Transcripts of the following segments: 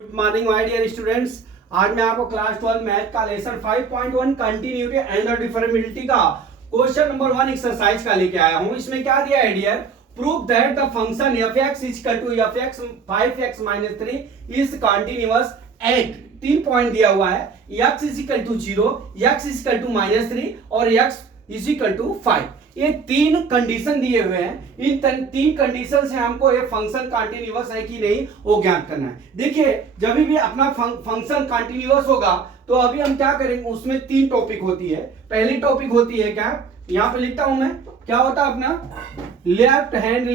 Good morning my dear students. आज मैं आपको क्लास 12 मैथ का lesson 5.1 continuity and the differentiability का क्वेश्चन नंबर 1 एक्सरसाइज का लेके आया हूं। इसमें क्या दिया है dear, prove that the function f(x) = f(x 5x - 3) is continuous at 3 point दिया हुआ है, x = 0, x = -3 और x = 5। ये तीन कंडीशन दिए हुए हैं। इन तीन कंडीशन से हमको ये फंक्शन कंटीन्यूअस है कि नहीं वो ज्ञात करना है। देखिए जब भी अपना फंक्शन कंटीन्यूअस होगा तो अभी हम क्या करेंगे, उसमें तीन टॉपिक होती है। पहली टॉपिक होती है क्या, यहां पे लिखता हूं मैं, क्या होता है अपना लेफ्ट हैंड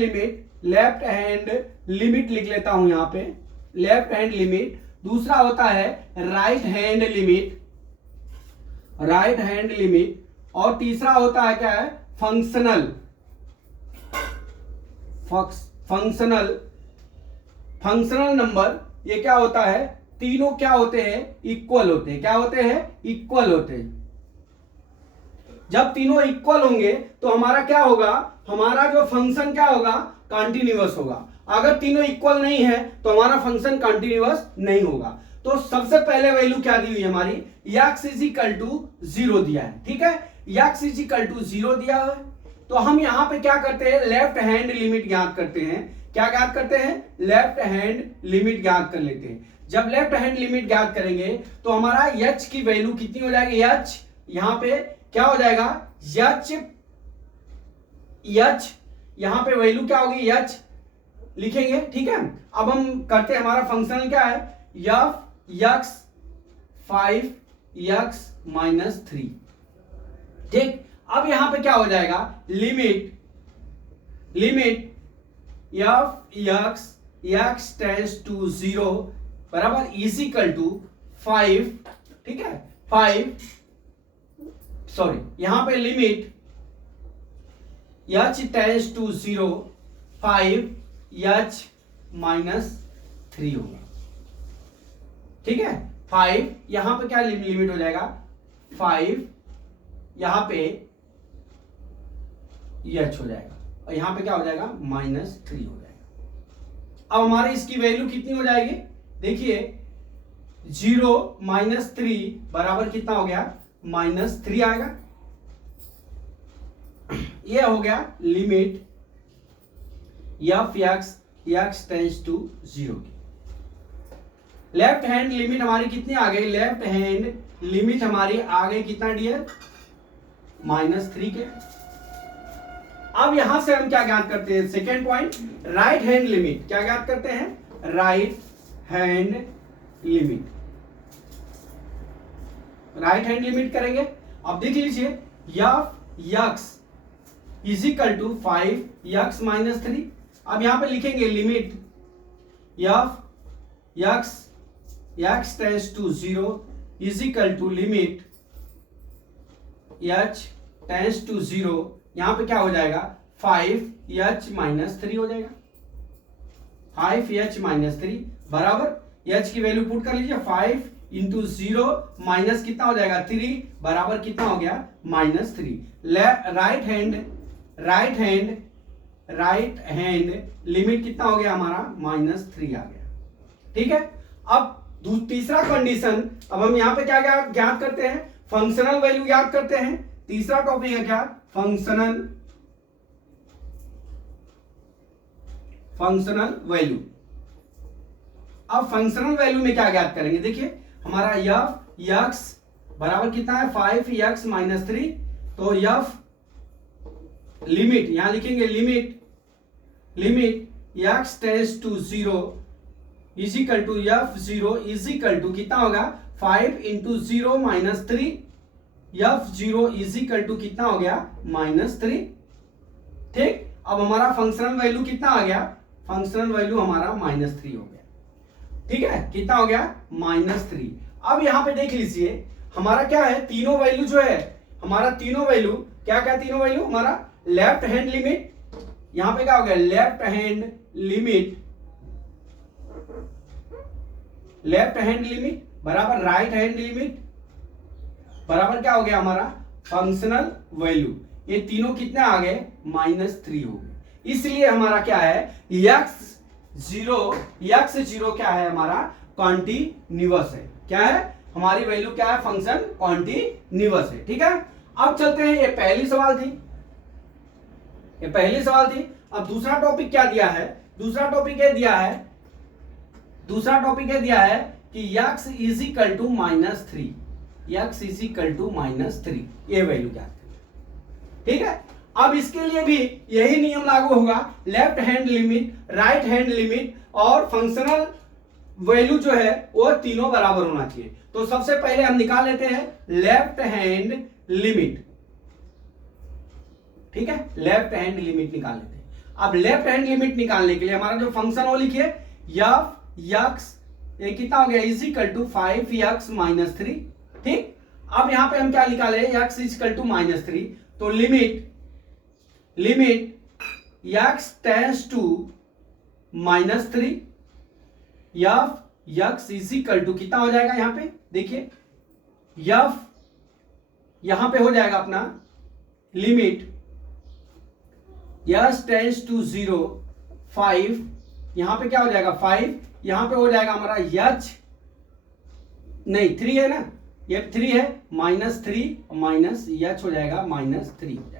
लिमिट लिख लेता हूं यहां पे, लेफ्ट हैंड लिमिट। दूसरा होता है राइट हैंड लिमिट और तीसरा होता है क्या है, फंक्शनल नंबर। ये क्या होता है, तीनों क्या होते हैं, इक्वल होते हैं। क्या होते हैं, इक्वल होते हैं। जब तीनों इक्वल होंगे तो हमारा क्या होगा, हमारा जो फंक्शन क्या होगा, कंटीन्यूअस होगा। अगर तीनों इक्वल नहीं है तो हमारा फंक्शन कंटीन्यूअस नहीं होगा। तो सबसे पहले वैल्यू क्या दी हुई है हमारी, x = 0 दिया है। ठीक है, x = 0 दिया है तो हम यहां पे क्या करते हैं, लेफ्ट हैंड लिमिट ज्ञात करते हैं। क्या ज्ञात करते हैं, लेफ्ट हैंड लिमिट ज्ञात कर लेते हैं। जब लेफ्ट हैंड लिमिट ज्ञात करेंगे तो हमारा h की वैल्यू कितनी हो जाएगी, h यहां पे क्या हो जाएगा, h यहां पे वैल्यू क्या होगी, h लिखेंगे। ठीक है, अब हम करते हैं, हमारा फंक्शनल क्या है, f(x 5x - 3)। ठीक, अब यहां पे क्या हो जाएगा, लिमिट f(x) टेंड्स टू 0 बराबर = 5। ठीक है, 5 सॉरी, यहां पे limit h tends to 0 5h - 3 होगा। ठीक है, 5 यहां पे क्या लिमिट हो जाएगा, 5 यहां पे h हो जाएगा और यहां पे क्या हो जाएगा, -3 हो जाएगा। अब हमारी इसकी वैल्यू कितनी हो जाएगी, देखिए 0 - 3 बराबर कितना हो गया, -3 आएगा। यह हो गया लिमिट f(x) टेंड्स टू 0 की। लेफ्ट हैंड लिमिट हमारी कितनी आ गई, लेफ्ट हैंड लिमिट हमारी आ गई कितना डियर, -3 के। अब यहां से हम क्या ज्ञात करते हैं, second point, right hand limit. क्या ज्ञात करते हैं, राइट हैंड लिमिट करेंगे। अब देख लीजिए f(x) = 5x - 3। अब यहां पे लिखेंगे limit f(x) tends to 0 = limit h tends to 0, यहां पे क्या हो जाएगा, 5h - 3 हो जाएगा। 5h - 3 बराबर h की वैल्यू पुट कर लीजिए, 5 × 0 माइनस कितना हो जाएगा, 3 बराबर कितना हो गया, -3। राइट हैंड लिमिट कितना हो गया हमारा, -3 आ गया। ठीक है, अब तीसरा कंडीशन, अब हम यहां पे क्या ज्ञात करते हैं, फंक्शनल वैल्यू ज्ञात करते हैं। तीसरा टॉपिक है क्या, फंक्शनल वैल्यू। अब फंक्शनल वैल्यू में क्या ज्ञात करेंगे, देखिए हमारा f(x) बराबर कितना है, 5x - 3। तो f लिमिट यहां लिखेंगे, limit x tends to 0 = f(0) कितना होगा, 5 × 0 - 3, f(0) कितना हो गया, -3। ठीक, अब हमारा फंक्शनल वैल्यू कितना आ गया, फंक्शनल वैल्यू हमारा -3 हो गया। ठीक है, कितना हो गया, -3। अब यहां पे देख लीजिए हमारा क्या है, तीनों वैल्यू जो है हमारा, तीनों वैल्यू क्या तीनों वैल्यू हमारा लेफ्ट हैंड लिमिट, यहां पे क्या हो गया, लेफ्ट हैंड लिमिट बराबर राइट हैंड लिमिट बराबर क्या हो गया हमारा, फंक्शनल वैल्यू। ये तीनों कितने आ गए, -3 हो गए। इसलिए हमारा क्या है, x0 क्या है हमारा, कॉन्टिन्यूअस है। क्या है हमारी वैल्यू, क्या है फंक्शन कॉन्टिन्यूअस है। ठीक है, अब चलते हैं, ये पहली सवाल थी, ये पहली सवाल थी। अब दूसरा टॉपिक क्या दिया है, दूसरा टॉपिक ये दिया है, दूसरा टॉपिक ये दिया है कि x is equal to -3, x is equal to -3, ये वैल्यू क्या है। ठीक है, अब इसके लिए भी यही नियम लागू होगा, left hand limit, right hand limit और फंक्शनल वैल्यू जो है वो तीनों बराबर होना चाहिए। तो सबसे पहले हम निकाल लेते हैं लेफ्ट हैंड लिमिट। ठीक है, लेफ्ट हैंड लिमिट निकाल लेते हैं। अब लेफ्ट हैंड लिमिट निकालने के लिए हमारा जो फंक्शन वो लिखिए एफ एक्स, ये कितना हो गया, इज इक्वल टू 5x - 3। ठीक, अब यहां पे हम क्या निकाले, x इज इक्वल टू -3, तो limit x tends to -3 f x is equal to कितना हो जाएगा, यहां पे देखिए एफ यहां पे हो जाएगा अपना लिमिट x टेंड्स टू 0 5, यहां पे क्या हो जाएगा 5, यहां पे हो जाएगा हमारा h नहीं 3 है ना, ये 3 है, -3 माइनस h हो जाएगा -3 हो जाएगा।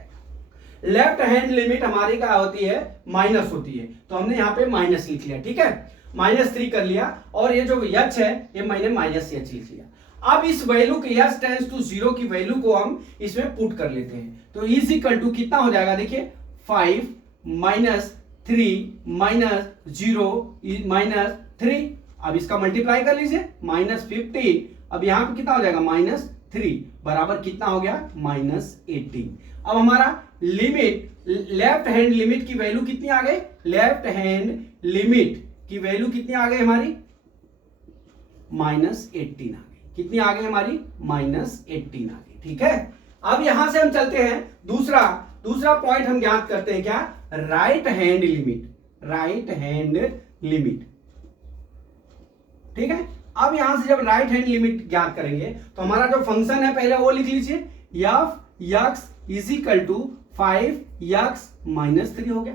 लेफ्ट हैंड लिमिट हमारी क्या होती है, माइनस होती है, तो हमने यहां पे माइनस लिख लिया। ठीक है, -3 कर लिया, और ये जो h है ये मैंने -h लिख लिया। अब इस वैल्यू की h टेंड्स टू 0 की वैल्यू को हम इसमें पुट कर लेते हैं, तो इज इक्वल टू कितना हो जाएगा, देखिए 5 - 3 - 0 -3, अब इसका मल्टीप्लाई कर लीजिए -15, अब यहां पे कितना हो जाएगा -3 बराबर कितना हो गया -18। अब हमारा लिमिट, लेफ्ट हैंड लिमिट की वैल्यू कितनी आ गई, लेफ्ट हैंड लिमिट की वैल्यू कितनी आ गई हमारी -18 आ गई, कितनी आ गई हमारी -18 आ गई। ठीक है, अब यहां से हम चलते हैं दूसरा पॉइंट हम ज्ञात करते हैं, क्या, right hand limit, right hand limit. ठीक है, अब यहां से जब राइट हैंड लिमिट ज्ञात करेंगे तो हमारा जो फंक्शन है पहले वो लिख लीजिए, f x is equal to 5x - 3 हो गया।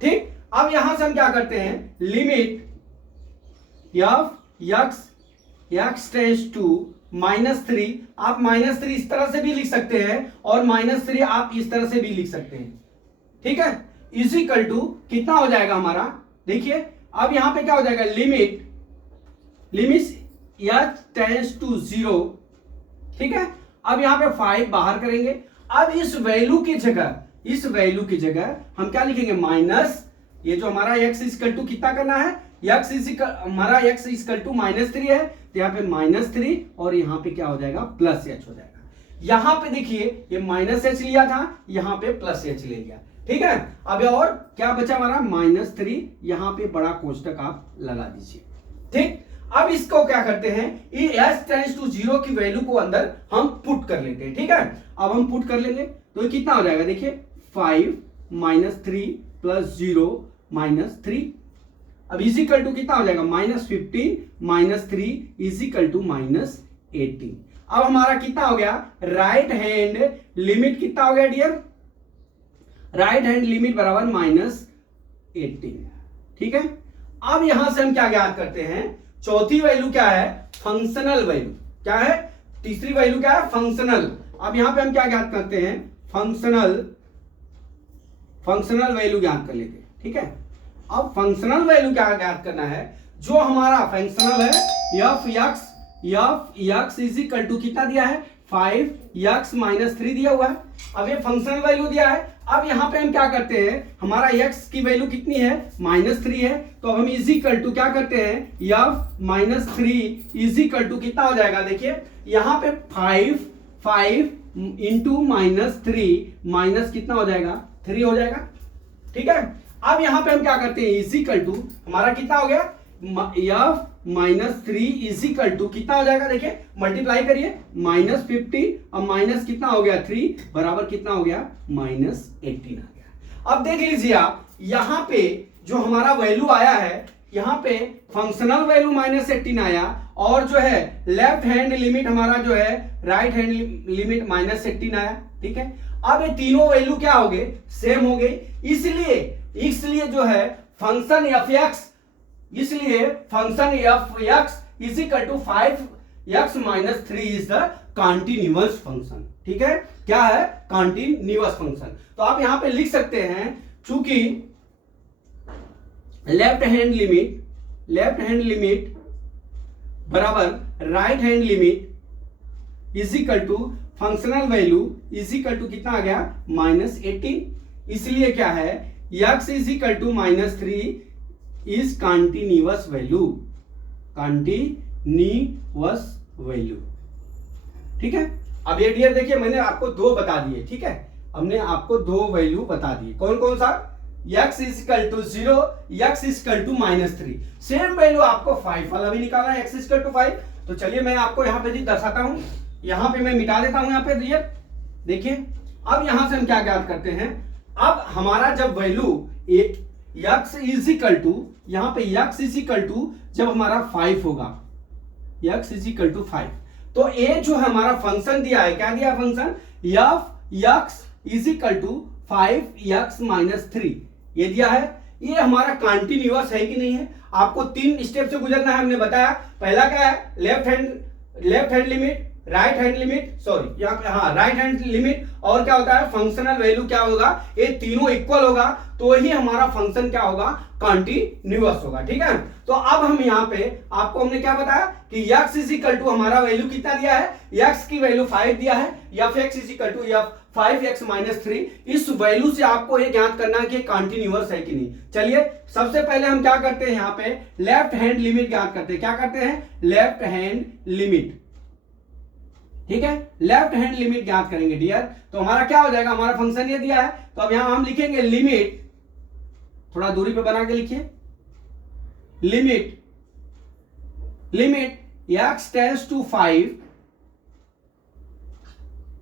ठीक, अब यहां से हम क्या करते हैं, limit f x tends to -3, आप -3 इस तरह से भी लिख सकते हैं और -3 आप इस तरह से भी लिख सकते हैं। ठीक है, इज इक्वल टू कितना हो जाएगा हमारा, देखिए अब यहां पे क्या हो जाएगा, लिमिट h टेंड्स टू 0। ठीक है, अब यहां पे 5 बाहर करेंगे, अब इस वैल्यू की जगह हम क्या लिखेंगे, माइनस, ये जो हमारा x इक्वल टू कितना करना है, हमारा x इक्वल टू -3 है, तो यहाँ पे -3 और यहाँ पे क्या हो जाएगा +h हो जाएगा। यहां पे देखिए ये -h लिया था, यहां पे +h ले लिया। ठीक है, अब और क्या बचा हमारा -3, यहां पे बड़ा कोष्टक आप लगा दीजिए। ठीक, अब इसको क्या करते हैं, ये h टेंड्स टू 0 की वैल्यू को अंदर हम पुट कर लेते हैं। ठीक है, अब हम पुट कर लेंगे तो ये कितना हो जाएगा, देखिए 5 - 3 + 0 -3, अब इज इक्वल टू कितना हो जाएगा, -15 - 3 इज इक्वल टू -18। अब हमारा कितना हो गया, राइट हैंड लिमिट कितना हो गया डियर, राइट हैंड लिमिट बराबर -18। ठीक है, अब यहां से हम क्या ज्ञात करते हैं, चौथी वैल्यू क्या है, फंक्शनल वैल्यू। क्या है, तीसरी वैल्यू क्या है, फंक्शनल। अब यहां पे हम क्या ज्ञात करते हैं, फंक्शनल वैल्यू ज्ञात कर लेते हैं। ठीक है, अब फंक्शनल वैल्यू क्या ज्ञात करना है, जो हमारा फंक्शनल है f x is equal to कितना दिया है, 5x - 3 दिया हुआ है। अब ये फंक्शनल वैल्यू दिया है, अब यहां पे हम क्या करते हैं, हमारा x की वैल्यू कितनी है, -3 है, तो अब हम इज इक्वल टू क्या करते हैं, f - 3 इज इक्वल टू कितना हो जाएगा, देखिए यहां पे 5 इंटू -3 माइनस कितना हो जाएगा, 3 हो जाएगा। ठीक है, अब यहां पे हम क्या करते हैं, इज इक्वल टू हमारा कितना हो गया, f - 3 इज इक्वल टू कितना हो जाएगा, देखिए मल्टीप्लाई करिए, -50 और माइनस कितना हो गया 3 बराबर कितना हो गया, -18 आ गया। अब देख लीजिए आप, यहां पे जो हमारा वैल्यू आया है, यहां पे फंक्शनल वैल्यू -18 आया, और जो है लेफ्ट हैंड लिमिट हमारा जो है राइट हैंड लिमिट -18 आया। ठीक है, अब ये तीनों वैल्यू क्या हो गए, सेम हो गई, इसलिए जो है फंक्शन f इसलिए function f x is equal to 5x minus 3 is the continuous function. ठीक है, क्या है? Continuous function. तो आप यहां पे लिख सकते हैं, चूंकि लेफ्ट हैंड लिमिट बराबर right hand limit is equal to functional value is equal to कितना आ गया? -18। इसलिए क्या है? x is equal to -3 is continuous value. ठीक है, अब ये डियर देखिए, मैंने आपको दो बता दिए। ठीक है, हमने आपको दो वैल्यू बता दिए। कौन कौन सा? x is equal to 0, x is equal to -3। Same value आपको 5 वाला भी निकालना है, x इज इक्वल टू 5। तो चलिए मैं आपको यहां पे जी दर्शाता हूं, यहां पे मैं मिटा देता हूं। यहां पे डियर देखिए, अब यहां से हम क्या ज्ञात करते हैं? अब हमारा जब value x is equal to, यहां पे x इज इक्वल टू जब हमारा 5 होगा, x इज इक्वल टू 5, तो ये जो हमारा फंक्शन दिया है, क्या दिया function? x is equal to 5x minus 3 ये दिया है। ये हमारा कंटिन्यूअस है कि नहीं है? आपको 3 स्टेप से गुजरना है, हमने बताया। पहला क्या है? Left hand limit, right hand limit, sorry यहाँ पे हाँ राइट हैंड लिमिट, और क्या होता है? फंक्शनल वैल्यू क्या होगा? ये तीनों इक्वल होगा तो ही हमारा फंक्शन क्या होगा? कंटिन्यूअस होगा। ठीक है, तो अब हम यहाँ पे आपको हमने क्या बताया कि x इज इक्वल टू हमारा वैल्यू कितना दिया है? x की वैल्यू 5 दिया है, या फिर x is equal to 5x minus 3। इस वैल्यू से आपको ये ज्ञात करना है कि कंटिन्यूअस है कि नहीं। चलिए सबसे पहले हम क्या करते हैं? यहाँ पे लेफ्ट हैंड लिमिट ज्ञात करते हैं। क्या करते हैं? Left hand limit. ठीक है, लेफ्ट हैंड लिमिट ज्ञात करेंगे डियर। तो हमारा क्या हो जाएगा? हमारा फंक्शन ये दिया है, तो अब यहां हम लिखेंगे लिमिट, थोड़ा दूरी पे बना के लिखिए, limit x tends to 5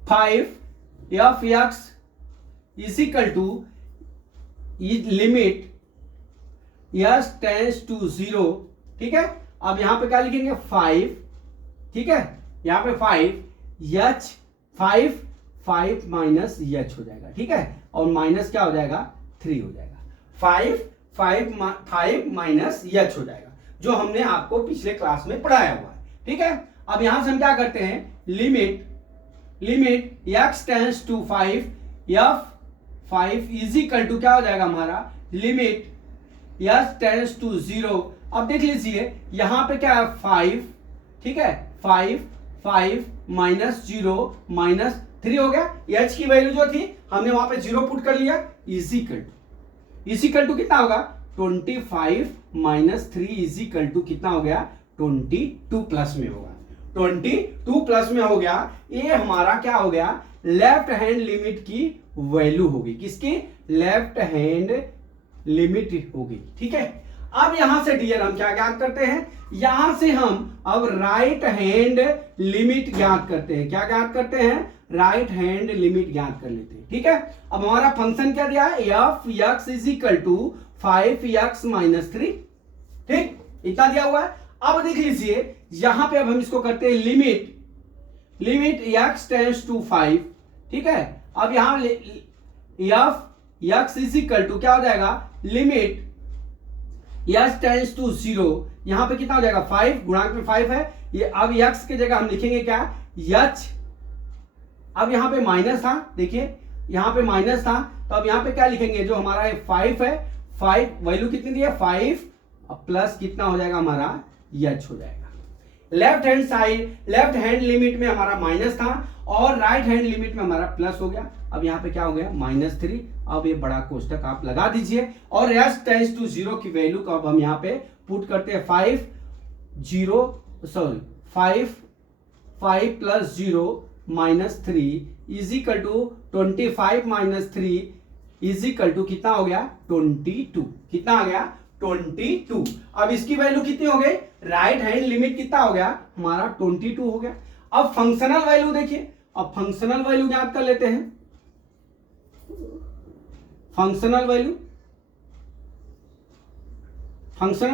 f(x) is equal to limit s tends to 0। ठीक है, अब यहां पे क्या लिखेंगे? 5। ठीक है, यहां पे 5 माइनस h हो जाएगा। ठीक है, और माइनस क्या हो जाएगा? 3 हो जाएगा। 5 माइनस h हो जाएगा, जो हमने आपको पिछले क्लास में पढ़ाया हुआ है। ठीक है, अब यहां से हम क्या करते हैं? Limit x tends to 5 f(5) is equal to क्या हो जाएगा हमारा? Limit s tends to 0। अब देख लीजिए यहां पे क्या है? 5। ठीक है, 5 माइनस 0 माइनस 3 हो गया। h की वैल्यू जो थी हमने वहां पे 0 पुट कर लिया, इज इक्वल टू कितना होगा? 25 माइनस 3 इज इक्वल टू कितना हो गया? 22 प्लस में होगा, 22 प्लस में हो गया। ये हमारा क्या हो गया? लेफ्ट हैंड लिमिट की वैल्यू होगी। किसकी? लेफ्ट हैंड लिमिट होगी। ठीक है, अब यहां से डियर हम क्या ज्ञात करते हैं? यहां से हम अब राइट हैंड लिमिट ज्ञात करते हैं। क्या ज्ञात करते हैं? राइट हैंड लिमिट ज्ञात कर लेते हैं। ठीक है, अब हमारा फंक्शन क्या दिया है? f(x) is equal to 5x minus 3। ठीक, इतना दिया हुआ है। अब देख लीजिए यहां पे अब हम इसको करते हैं लिमिट x टेंड्स टू 5। ठीक है, अब यहां f(x) इज इक्वल टू क्या हो जाएगा? Limit s tends to 0। यहां पे कितना हो जाएगा? 5, गुणांक में 5 है ये। अब x की जगह हम लिखेंगे क्या? h। अब यहां पे माइनस था, देखिए यहां पे माइनस था, तो अब यहां पे क्या लिखेंगे? जो हमारा 5 है, 5 वैल्यू कितनी दी है? 5 प्लस कितना हो जाएगा हमारा? h हो जाएगा। लेफ्ट हैंड लिमिट में हमारा माइनस था और राइट हैंड लिमिट में हमारा प्लस हो गया। अब यहाँ पे क्या हो गया? -3। अब ये बड़ा कोष्टक आप लगा दीजिए और s टेंड्स टू 0 की वैल्यू को अब हम यहाँ पे पुट करते हैं। 5 plus 0 minus 3 is equal to 25 minus 3 is equal to कितना हो गया? 22। कितना आ गया? 22। अब इसकी वैल्यू कितनी हो गई? राइट हैंड लिमिट कितना हो गया हमारा? 22 हो गया। अब फंक्शनल वैल्यू देखिए, अब फंक्शनल वैल्यू ज्ञात कर लेते हैं। फंक्शनल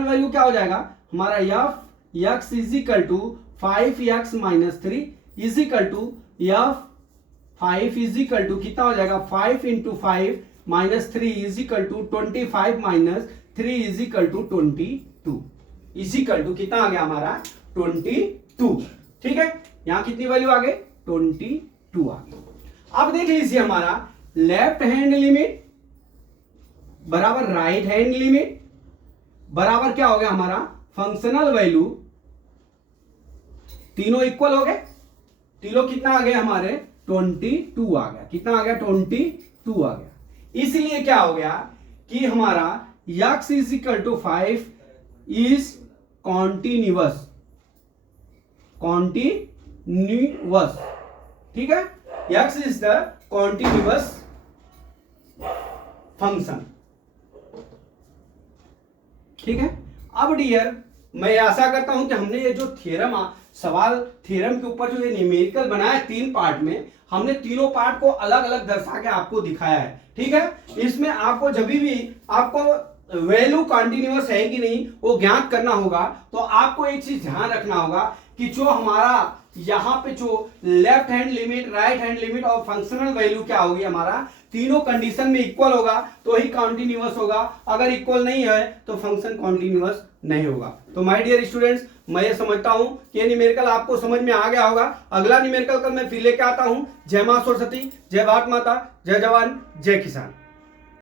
वैल्यू क्या हो जाएगा हमारा? f(x) is equal to 5x minus 3 is equal to f(5) is equal to कितना हो जाएगा? 5 into 5 minus 3 is equal to 25 minus 3 is equal to 22। Is equal to कितना आ गया हमारा 22। ठीक है, यहां कितनी वैल्यू आ गई 22 आ गई। अब देख लीजिए हमारा लेफ्ट हैंड लिमिट बराबर राइट हैंड लिमिट बराबर क्या हो गया हमारा फंक्शनल वैल्यू, तीनों इक्वल हो गए। तीनों कितना आ गया हमारे 22 आ गया। कितना आ गया 22 आ गया। इसलिए क्या हो गया कि हमारा x is equal to 5 is continuous. ठीक है, x is the continuous function. ठीक है, अब डियर मैं आशा करता हूं कि हमने ये जो थ्योरम सवाल थ्योरम के ऊपर जो ये न्यूमेरिकल बनाया है 3 पार्ट में, हमने तीनों पार्ट को अलग अलग दर्शा के आपको दिखाया है। ठीक है, इसमें आपको जब भी आपको वैल्यू कॉन्टिन्यूअस है कि नहीं वो ज्ञात करना होगा, तो आपको एक चीज ध्यान रखना होगा कि जो हमारा यहां पे जो left hand limit, right hand limit और फंक्शनल वैल्यू क्या होगी हमारा तीनों कंडीशन में इक्वल होगा तो ही कॉन्टिन्यूअस होगा। अगर इक्वल नहीं है तो फंक्शन कॉन्टिन्यूअस नहीं होगा। तो माय डियर स्टूडेंट्स, मैं ये समझता हूं कि ये न्यूमेरिकल आपको समझ में आ गया होगा। अगला न्यूमेरिकल कल मैं फिर लेके आता हूं। जय मां सरस्वती, जय भारत माता, जय जवान, जय किसान।